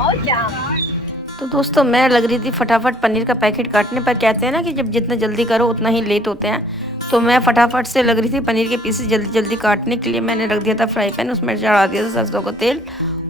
और क्या। तो दोस्तों मैं लग रही थी फटाफट पनीर का पैकेट काटने पर। कहते हैं ना कि जब जितना जल्दी करो उतना ही लेट होते हैं। तो मैं फटाफट से लग रही थी पनीर के पीसेस जल्दी जल्दी काटने के लिए। मैंने रख दिया था फ्राई पैन, उसमें चढ़ा दिया था सरसों का तेल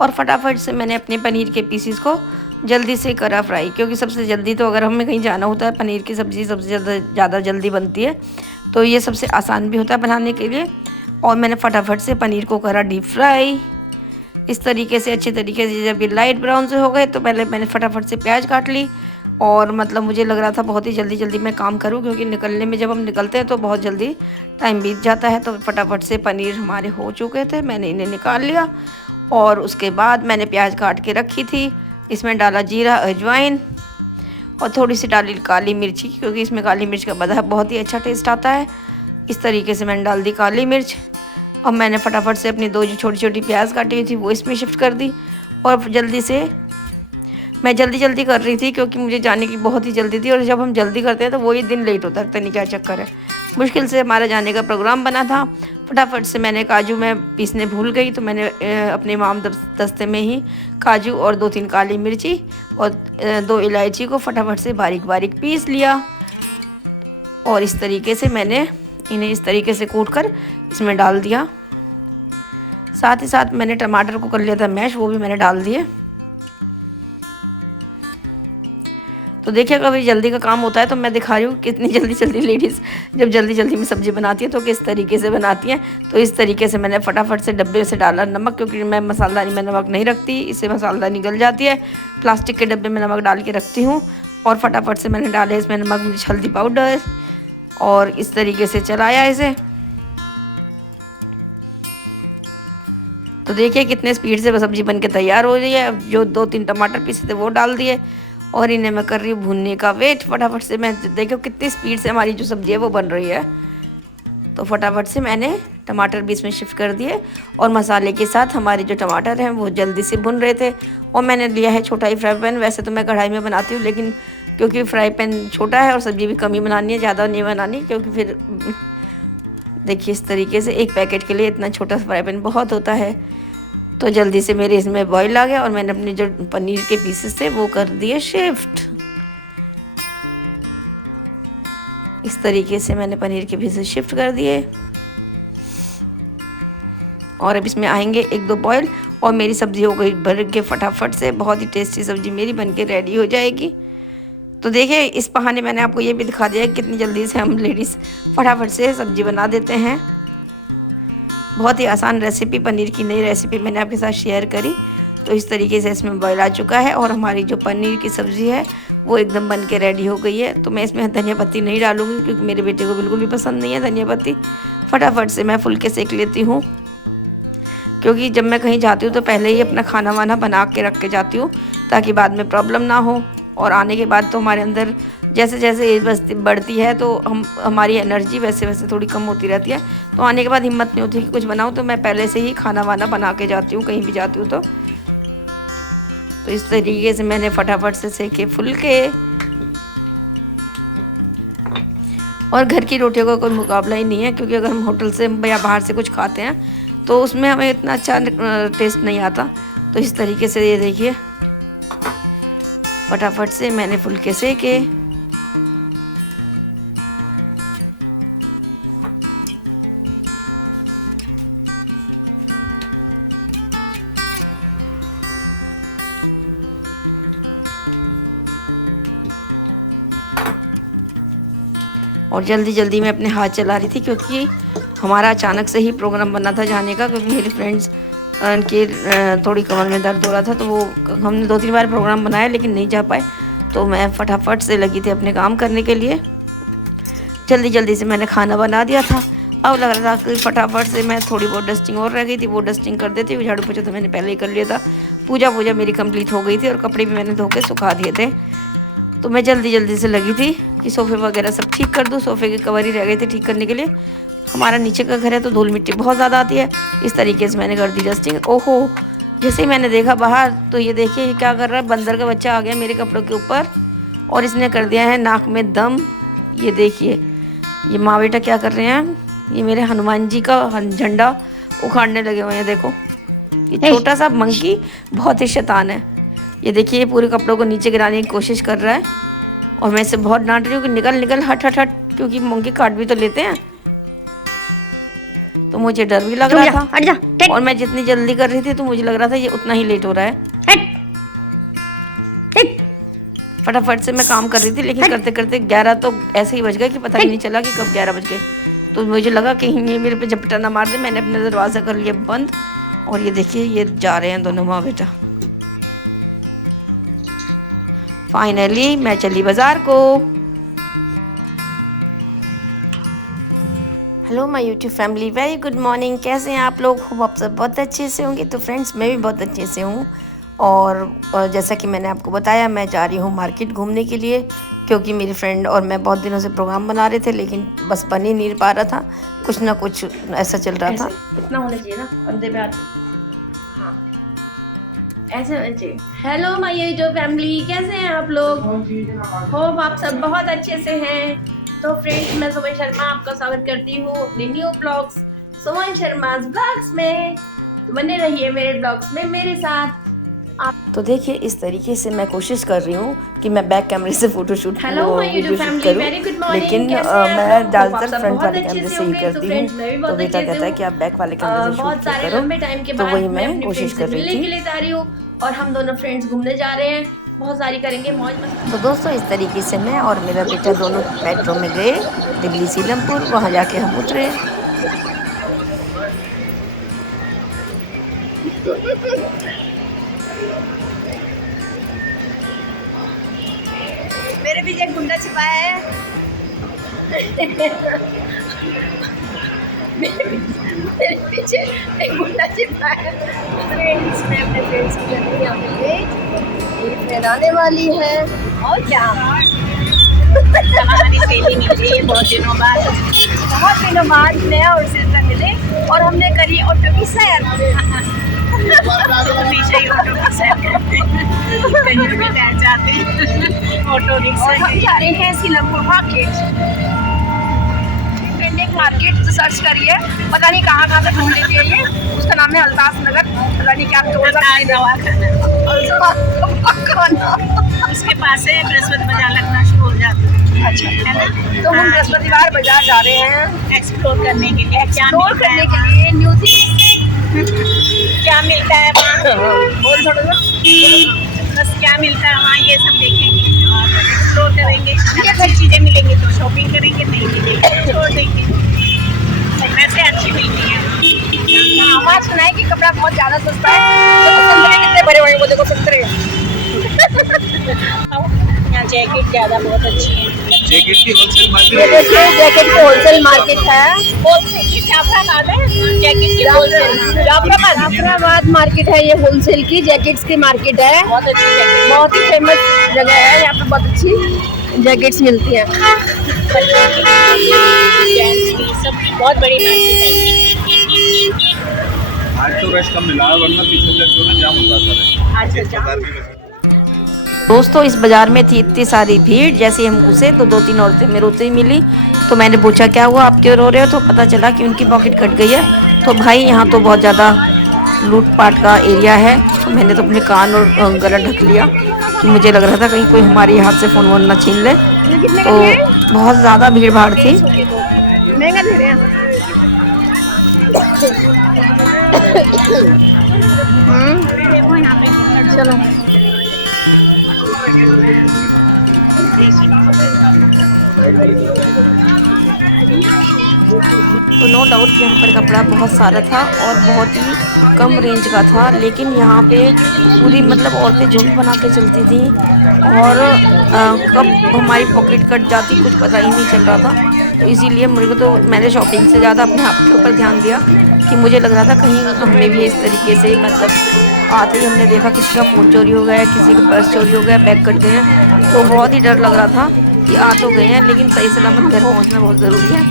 और फटाफट से मैंने अपने पनीर के पीसेस को जल्दी से करा फ्राई। क्योंकि सबसे जल्दी तो अगर हमें कहीं जाना होता है, पनीर की सब्ज़ी सबसे ज़्यादा जल्दी बनती है, तो ये सबसे आसान भी होता है बनाने के लिए। और मैंने फटाफट से पनीर को करा डीप फ्राई इस तरीके से, अच्छे तरीके से। जब ये लाइट ब्राउन से हो गए तो पहले मैंने फटाफट से प्याज काट ली। और मतलब मुझे लग रहा था बहुत ही जल्दी जल्दी मैं काम करूं, क्योंकि निकलने में जब हम निकलते हैं तो बहुत जल्दी टाइम बीत जाता है। तो फटाफट से पनीर हमारे हो चुके थे, मैंने इन्हें निकाल लिया। और उसके बाद मैंने प्याज काट के रखी थी, इसमें डाला जीरा, अजवाइन और थोड़ी सी डाली काली मिर्ची, क्योंकि इसमें काली मिर्च का बहुत ही अच्छा टेस्ट आता है। इस तरीके से मैंने डाल दी काली मिर्च। अब मैंने फटाफट से अपनी दो जो छोटी छोटी प्याज काटी हुई थी वो इसमें शिफ्ट कर दी। और मैं जल्दी जल्दी कर रही थी, क्योंकि मुझे जाने की बहुत ही जल्दी थी। और जब हम जल्दी करते हैं तो वही दिन लेट होता है, पता नहीं क्या चक्कर है। मुश्किल से हमारा जाने का प्रोग्राम बना था। फटाफट से मैंने काजू में पीसने भूल गई, तो मैंने अपने इमाम दस्ते में ही काजू और 2-3 काली मिर्ची और 2 इलायची को फटाफट से बारीक बारीक पीस लिया। और इस तरीके से मैंने इन्हें इस तरीके से कूट कर इसमें डाल दिया। साथ ही साथ मैंने टमाटर को कर लिया था मैश, वो भी मैंने डाल दिए। तो देखिए, कभी जल्दी का काम होता है तो मैं दिखा रही हूँ कितनी जल्दी जल्दी लेडीज़ जब जल्दी जल्दी में सब्ज़ी बनाती है तो किस तरीके से बनाती हैं। तो इस तरीके से मैंने फटाफट से डब्बे से डाला नमक, क्योंकि मैं मसालदानी में नमक नहीं रखती, इससे मसालदानी गल जाती है। प्लास्टिक के डब्बे में नमक डाल के रखती हूँ। और फटाफट से मैंने डाले इसमें नमक, मिर्च, हल्दी पाउडर और इस तरीके से चलाया इसे। तो देखिए कितने स्पीड से सब्ज़ी बन के तैयार हो रही है। अब जो 2-3 टमाटर पीसे थे वो डाल दिए और इन्हें मैं कर रही हूँ भूनने का वेट। फटाफट से मैं देखो कितनी स्पीड से हमारी जो सब्ज़ी है वो बन रही है। तो फटाफट से मैंने टमाटर भी इसमें शिफ्ट कर दिए और मसाले के साथ हमारे जो टमाटर हैं वो जल्दी से भुन रहे थे। और मैंने लिया है छोटा ही फ्राई पैन। वैसे तो मैं कढ़ाई में बनाती हूँ, लेकिन क्योंकि फ्राई पैन छोटा है और सब्ज़ी भी कम ही बनानी है, ज़्यादा नहीं बनानी, क्योंकि फिर देखिए इस तरीके से एक पैकेट के लिए इतना छोटा फ्राई पैन बहुत होता है। तो जल्दी से मेरे इसमें बॉईल आ गया और मैंने अपने जो पनीर के पीसेस थे वो कर दिए शिफ्ट। इस तरीके से मैंने पनीर के पीसेस शिफ्ट कर दिए और अब इसमें आएंगे 1-2 बॉईल और मेरी सब्ज़ी हो गई भर के फटाफट से। बहुत ही टेस्टी सब्ज़ी मेरी बन के रेडी हो जाएगी। तो देखिए इस बहाने मैंने आपको ये भी दिखा दिया कि कितनी जल्दी से हम लेडीज़ फटाफट से सब्ज़ी बना देते हैं। बहुत ही आसान रेसिपी, पनीर की नई रेसिपी मैंने आपके साथ शेयर करी। तो इस तरीके से इसमें बॉयल आ चुका है और हमारी जो पनीर की सब्ज़ी है वो एकदम बन के रेडी हो गई है। तो मैं इसमें धनिया पत्ती नहीं डालूँगी, क्योंकि मेरे बेटे को बिल्कुल भी पसंद नहीं है धनिया पत्ती। फटाफट से मैं फुलके सेक लेती हूँ, क्योंकि जब मैं कहीं जाती हूँ तो पहले ही अपना खाना वाना बना के रख के जाती हूँ, ताकि बाद में प्रॉब्लम ना हो। और आने के बाद तो हमारे अंदर जैसे जैसे एज बढ़ती है तो हमारी एनर्जी वैसे वैसे थोड़ी कम होती रहती है। तो आने के बाद हिम्मत नहीं होती कि कुछ बनाऊँ, तो मैं पहले से ही खाना वाना बना के जाती हूँ कहीं भी जाती हूँ। तो इस तरीके से मैंने फटाफट से सेके फुलके। और घर की रोटियों का कोई मुकाबला ही नहीं है, क्योंकि अगर हम होटल से या बाहर से कुछ खाते हैं तो उसमें हमें इतना अच्छा टेस्ट नहीं आता। तो इस तरीके से ये देखिए फटाफट से मैंने फुलके सेके। और जल्दी जल्दी मैं अपने हाथ चला रही थी, क्योंकि हमारा अचानक से ही प्रोग्राम बना था जाने का। क्योंकि मेरी फ्रेंड्स की थोड़ी कमर में दर्द हो रहा था, तो वो हमने 2-3 बार प्रोग्राम बनाया लेकिन नहीं जा पाए। तो मैं फटाफट से लगी थी अपने काम करने के लिए। जल्दी जल्दी से मैंने खाना बना दिया था। अब लग रहा था कि फटाफट से मैं थोड़ी बहुत डस्टिंग और रह गई थी, वो डस्टिंग कर देती हूँ। झाड़ू पोछा तो मैंने पहले ही कर लिया था। पूजा मेरी कंप्लीट हो गई थी और कपड़े भी मैंने धो के सुखा दिए थे। तो मैं जल्दी जल्दी से लगी थी कि सोफ़े वगैरह सब ठीक कर दूँ। सोफ़े के कवर ही रह गए थे ठीक करने के लिए। हमारा नीचे का घर है तो धूल मिट्टी बहुत ज़्यादा आती है। इस तरीके से मैंने कर दी डस्टिंग। ओहो, जैसे ही मैंने देखा बाहर तो ये देखिए ये क्या कर रहा है, बंदर का बच्चा आ गया मेरे कपड़ों के ऊपर और इसने कर दिया है नाक में दम। ये देखिए ये माँ बेटा क्या कर रहे हैं, ये मेरे हनुमान जी का झंडा उखाड़ने लगे हुए हैं। देखो ये छोटा सा मंकी बहुत ही शैतान है। ये देखिए ये पूरे कपड़ों को नीचे गिराने की कोशिश कर रहा है और मैं इसे बहुत डांट रही हूँ कि निकल निकल हट हट हट, क्योंकि मंकी काट भी तो लेते हैं। तो मुझे डर भी लग रहा था और मैं जितनी जल्दी कर रही थी तो मुझे लग रहा था ये उतना ही लेट हो रहा है। फटाफट से मैं काम कर रही थी, लेकिन करते करते 11 तो ऐसे ही बज गए कि पता ही नहीं चला कि कब 11 बज गए। तो मुझे लगा कि ये मेरे पे झपटा ना मार दे। मैंने अपना दरवाज़ा कर लिया बंद और ये देखिए ये जा रहे हैं दोनों माँ बेटा। फाइनली मैं चली बाज़ार को। Hello my YouTube family, very good morning. कैसे हैं आप लोग? खूब आप सब बहुत अच्छे से होंगे। तो फ्रेंड्स मैं भी बहुत अच्छे से हूँ और जैसा कि मैंने आपको बताया मैं जा रही हूँ मार्केट घूमने के लिए, क्योंकि मेरी फ्रेंड और मैं बहुत दिनों से प्रोग्राम बना रहे थे लेकिन बस बन ही नहीं पा रहा था, कुछ ना कुछ ऐसा चल रहा था। इतना होना चाहिए ना कंधे पे हाथ, हाँ ऐसे होना चाहिए। हेलो माय यूट्यूब फैमिली, कैसे हैं आप लोग? होप आप सब बहुत अच्छे से हैं। तो फ्रेंड्स मैं सुमन शर्मा आपका स्वागत करती हूँ अपने new blogs Suman Sharma blogs में। तो बने रहिए मेरे ब्लॉग्स में मेरे साथ। तो देखिए इस तरीके से मैं कोशिश कर रही हूँ कि मैं बैक कैमरे से वीडियो शूट करूँ, लेकिन मैं ज़्यादातर फ्रंट वाले कैमरे से ही करती हूँ। तो बेटा कहता है कि आप बैक वाले कैमरे से शूट करो, तो वही मैं कोशिश कर रही थी। और हम दोनों फ्रेंड्स घूमने जा रहे हैं, बहुत सारी करेंगे मौज मस्ती। तो दोस्तों इस तरीके से मैं और मेरा बेटा दोनों मेट्रो में गए दिल्ली सीलमपुर, वहाँ जाके हम उतरे। मेरे पीछे एक गुंडा छिपा है। मेरे पीछे एक गुंडा छिपा है। फ्रेंड्स मैं अपने फ्रेंड्स की जर्नी यहाँ पे आने वाली है और क्या हमारी सहेली मिल रही है बहुत दिनों बाद नया और सिलसिला मिले और हमने करी ऑटो की सैर। हमेशा ही ऑटो की सैर करते हैं, कहीं भी बैठ जाते हैं ऑटो रिक्शा। हम जा रहे हैं सीलमपुर मार्केट। एक मार्केट सर्च करिए, पता नहीं कहाँ से ढूंढ लेती है ये, उसका नाम है अल्ताफ नगर, पता नहीं क्या उसके पास है बृहस्पति बाजार लगना शुरू हो जाता है। अच्छा है ना? तो हम बृहस्पतिवार बाजार जा रहे हैं एक्सप्लोर करने के लिए, न्यू थिंग्स क्या मिलता है वहाँ, बोल थोड़ा सा बस क्या मिलता है वहाँ ये सब देखेंगे और एक्सप्लोर करेंगे। अच्छी चीज़ें मिलेंगी तो शॉपिंग करेंगे, नहीं मिलेंगी छोड़ देंगे। वैसे अच्छी मिलती है। आवाज़ सुना है कि कपड़ा बहुत ज़्यादा सस्ता है। तो संतरे कितने बड़े बड़े, वो देखो संतरे। यहाँ जैकेट ज़्यादा बहुत अच्छी है। जैकेट की होलसेल मार्केट है। जैकेट की होलसेल मार्केट है। जाफराबाद मार्केट है ये, होलसेल की जैकेट्स की मार्केट है। बहुत अच्छी जैकेट, बहुत ही फेमस जगह है, यहाँ पे बहुत अच्छी जैकेट्स मिलती है। सब बहुत बड़ी मार्केट है। आज तो रश कम मिला है, वरना पीछे तक जो ना जाम होता था। दोस्तों इस बाज़ार में थी इतनी सारी भीड़, जैसे हम घुसे तो 2-3 औरतें मेरे रोते ही मिली। तो मैंने पूछा क्या हुआ, आप क्यों रो रहे हो? तो पता चला कि उनकी पॉकेट कट गई है। तो भाई यहाँ तो बहुत ज़्यादा लूटपाट का एरिया है। तो मैंने तो अपने कान और गला ढक लिया कि मुझे लग रहा था कहीं कोई हमारे हाथ से फ़ोन वोन ना छीन ले। तो बहुत ज़्यादा भीड़ भाड़ थी। महंगा दे रहे हैं। चलो तो नो डाउट यहाँ पर कपड़ा बहुत सारा था और बहुत ही कम रेंज का था, लेकिन यहाँ पे पूरी मतलब औरतें झुंड बना के चलती थी और कब हमारी पॉकेट कट जाती कुछ पता ही नहीं चल रहा था। तो इसीलिए मेरे को तो मैंने शॉपिंग से ज़्यादा अपने आप के ऊपर ध्यान दिया कि मुझे लग रहा था कहीं हमें भी इस तरीके से मतलब आते ही हमने देखा किसी का फ़ोन चोरी हो गया, किसी का पर्स चोरी हो गया, बैग कट गए हैं। तो बहुत ही डर लग रहा था कि आ तो गए हैं लेकिन सही सलामत घर पहुंचना बहुत ज़रूरी है।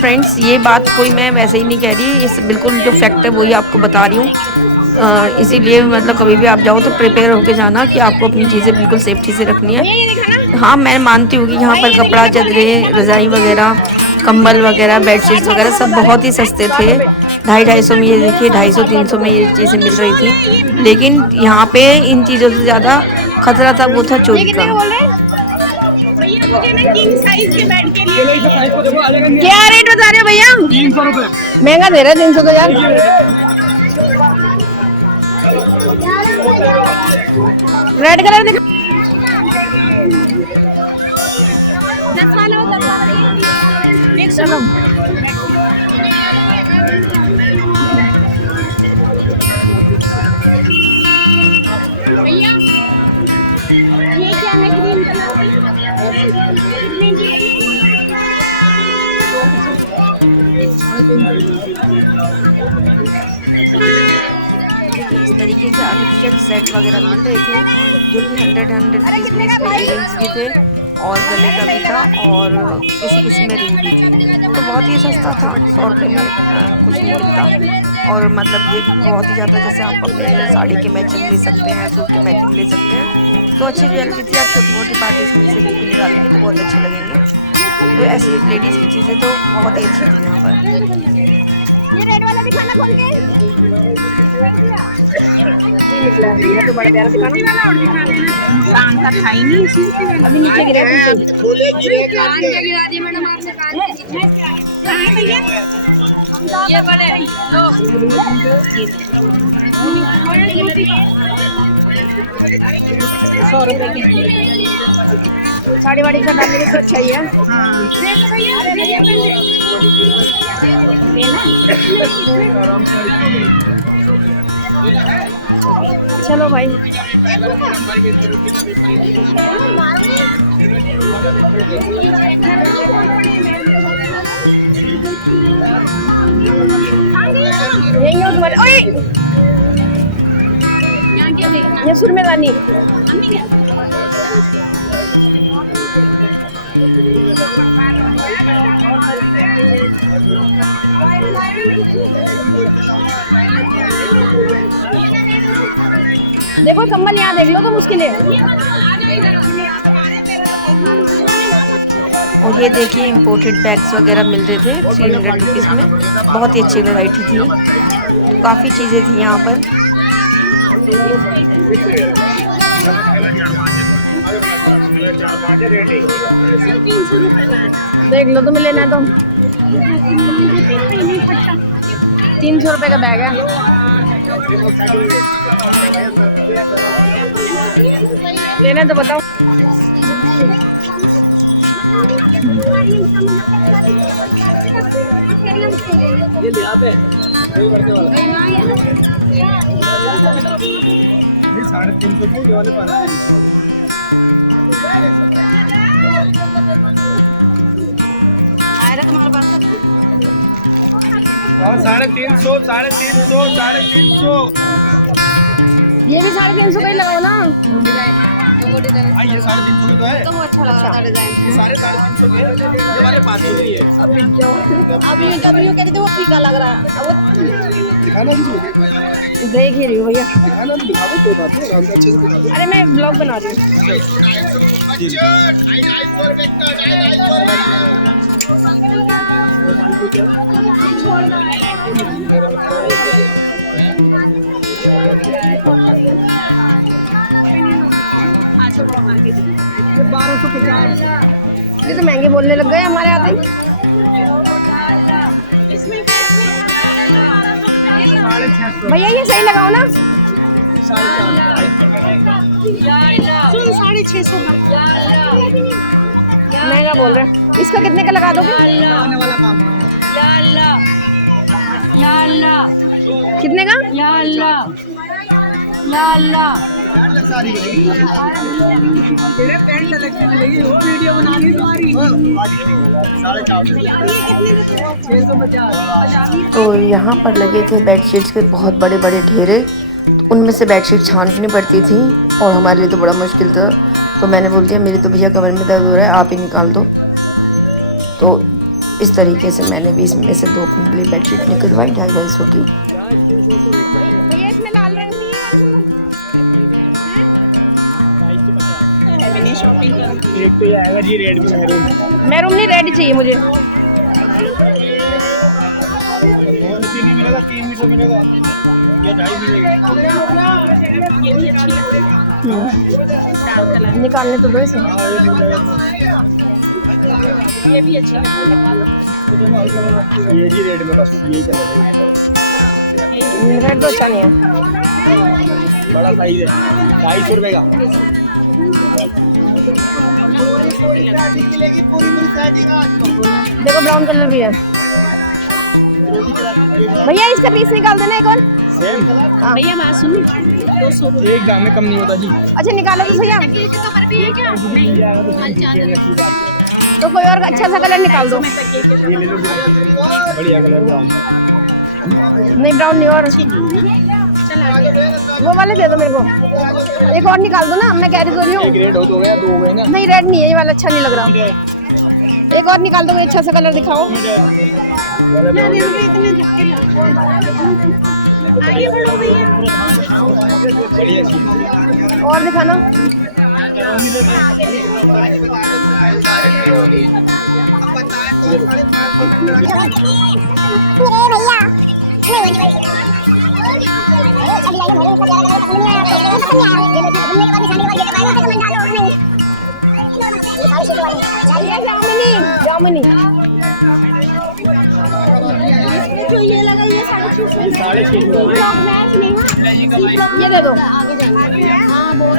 फ्रेंड्स ये बात कोई मैं वैसे ही नहीं कह रही, इस बिल्कुल जो फैक्ट है वही आपको बता रही हूँ। इसीलिए मतलब कभी भी आप जाओ तो प्रिपेयर होकर जाना कि आपको अपनी चीज़ें बिल्कुल सेफ्टी से रखनी है। हाँ मैं मानती हूँ कि यहाँ पर कपड़ा, चादरें, रज़ाई वगैरह, कंबल वगैरह, बेडशीट्स वगैरह सब बहुत ही सस्ते थे, 250-250 में, ये देखिए 250-300 में ये चीज़ें मिल रही थी। लेकिन यहाँ पे इन चीज़ों से ज़्यादा खतरा था वो था चोरी का। भैया मुझे ना किंग साइज के बेड के लिए क्या रेट बता रहे हो भैया? 300 रुपए। महंगा दे रहे 300 तो यार। रेड कलर दिखा। 10 वाला हो, 10 वाला एक चलो भैया ये क्या है ग्रीन कलर इस तरीके के आर्टिफिशियल सेट वगैरह मिल रहे थे जो कि 100 पीस में इसमें इयरिंग्स भी थे और गले का भी था और किसी में रिंग भी थी। तो बहुत ही सस्ता था, 100 रुपये में कुछ नहीं मिलता। और मतलब ये बहुत ही ज़्यादा, जैसे आप अपने साड़ी के मैचिंग ले सकते हैं, सूट के मैचिंग ले सकते हैं। तो अच्छी रियलिटी थी। आप छोटी मोटी पार्टीज में से निकालेंगे तो बहुत अच्छे लगेंगे। तो ऐसी लेडीज़ की चीज़ें तो बहुत ही अच्छी थी यहाँ पर। ये रेड वाला दिखाना खोल के ये तो बड़ा प्यारा दिखाना इंसान का था ही नहीं इसी से अभी नीचे गिरा पीछे खोले गिरे गिरा दी मैडम आपने कहा है भैया ये बड़े लो 100 रुपए की साड़ी वाड़ी का डालने तो अच्छा ही है। हाँ चलो भाई यही हो तुम्हारे। ओए यहाँ क्या देखना ये सुर में रानी देखो कम्बल यहाँ देख लो तो मुश्किल है। और ये देखिए इम्पोर्टेड बैग्स वगैरह मिल रहे थे 300 रुपीज़ में। बहुत ही अच्छी वैरायटी थी, काफ़ी चीज़ें थी यहाँ पर। देख लो तुम्हें लेना है तो 300 रुपये का बैग है। लेना तो बताओ। ये ले आते हैं 350 के ये वाले 500। आयरा तुम्हारे पास और 350, 350। ये भी 350 का ही लगाओ ना। हाँ ये 350 तो है। तो वो अच्छा लगा था डिजाइन ये 350 के ये वाले 500 के है। अभी जब यूं कह रही थी वो फीका लग रहा है अब वो दिखाना भी देख ही रही हूँ भैया। दिखाना तो दिखाओ कोई बात नहीं, आराम से अच्छे से दिखा दो। अरे मैं ब्लॉग बना रही हूँ। ये तो महंगे बोलने लग गए हमारे आते। भैया ये सही लगाओ ना। 650 महंगा बोल रहे हैं। इसका कितने का लगा दोगे? कितने का? वीडियो बना ली तुम्हारी। तो यहाँ पर लगे थे बेडशीट्स के बहुत बड़े बड़े ढेरे। तो उनमें से बेडशीट छाननी पड़ती थी और हमारे लिए तो बड़ा मुश्किल था। तो मैंने बोल दिया मेरी तो भैया कमर में दर्द हो रहा है, आप ही निकाल दो। तो इस तरीके से मैंने भी इसमें से 2 अपने लिए बेडशीट निकलवाई 250 की। भैया इसमें लाल रंग नहीं शॉपिंग कर एक तो ये आएगा जी रेड में मैरून नहीं, रेड चाहिए मुझे। नहीं मिलेगा 3 मीटर मिलेगा या 2.5 मिलेगा। ये भी अच्छी है, डार्क कलर। निकालने तो दो इसे। ये भी अच्छी है। ये जी रेड में बस यही कलर है। रेड तो अच्छा नहीं है। बड़ा साइज है 250 रुपए का। देखो ब्राउन कलर भी है। भैया इसका पीस निकाल देना एक और। सेम हाँ। भैया बात सुनो, 200 एक दाम में कम नहीं होता जी। अच्छा निकालो तो भैया। तो कोई और अच्छा सा कलर निकाल दो। ये ले लो बढ़िया कलर ब्राउन। नहीं ब्राउन नहीं और वो वाले दे दो मेरे को। एक और निकाल दो ना, मैं कैरी कर रही हूँ। एक रेड हो तो गया, 2 हो गए ना। नहीं रेड नहीं है, ये वाला अच्छा नहीं लग रहा। एक और निकाल दो, कोई अच्छा सा कलर दिखाओ। बढ़िया चीज। और दिखाना। जामुनी ये लगा, ये 650। ये 650 ये दे दो। हाँ बहुत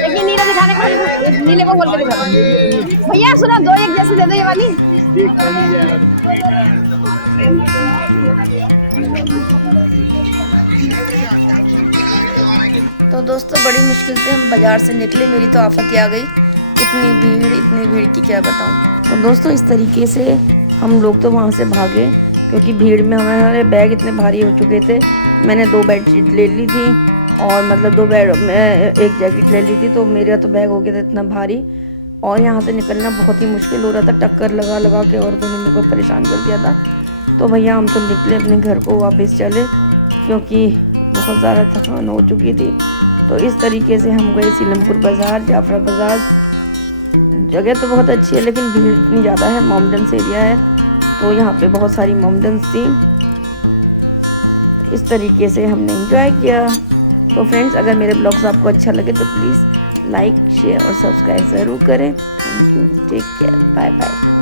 एक ये नीला दिखाने का, नीले को खोल के दिखा दो। भैया सुनो, दो एक जैसे दे दो ये वाली। देख कर लीजिए। तो दोस्तों बड़ी मुश्किल से हम बाज़ार से निकले, मेरी तो आफत ही आ गई। इतनी भीड़ की क्या बताऊं। तो दोस्तों इस तरीके से हम लोग तो वहाँ से भागे, क्योंकि भीड़ में हमारे बैग इतने भारी हो चुके थे। मैंने 2 बेडशीट ले ली थी और मतलब 2 बैग में 1 जैकेट ले ली थी, तो मेरा तो बैग हो गया था इतना भारी। और यहाँ से निकलना बहुत ही मुश्किल हो रहा था, टक्कर लगा के औरतों ने मेरे को परेशान कर दिया था। तो भैया हम तो निकले अपने घर को वापस चले, क्योंकि बहुत ज़्यादा थकान हो चुकी थी। तो इस तरीके से हम गए सीलमपुर बाज़ार, जाफरा बाज़ार। जगह तो बहुत अच्छी है लेकिन भीड़ इतनी ज़्यादा है, मोमडन्स एरिया है, तो यहाँ पे बहुत सारी मोमडन्स थी। इस तरीके से हमने एंजॉय किया। तो फ्रेंड्स अगर मेरे ब्लॉग्स आपको अच्छा लगे तो प्लीज़ लाइक शेयर और सब्सक्राइब ज़रूर करें। Thank you, take care, bye bye.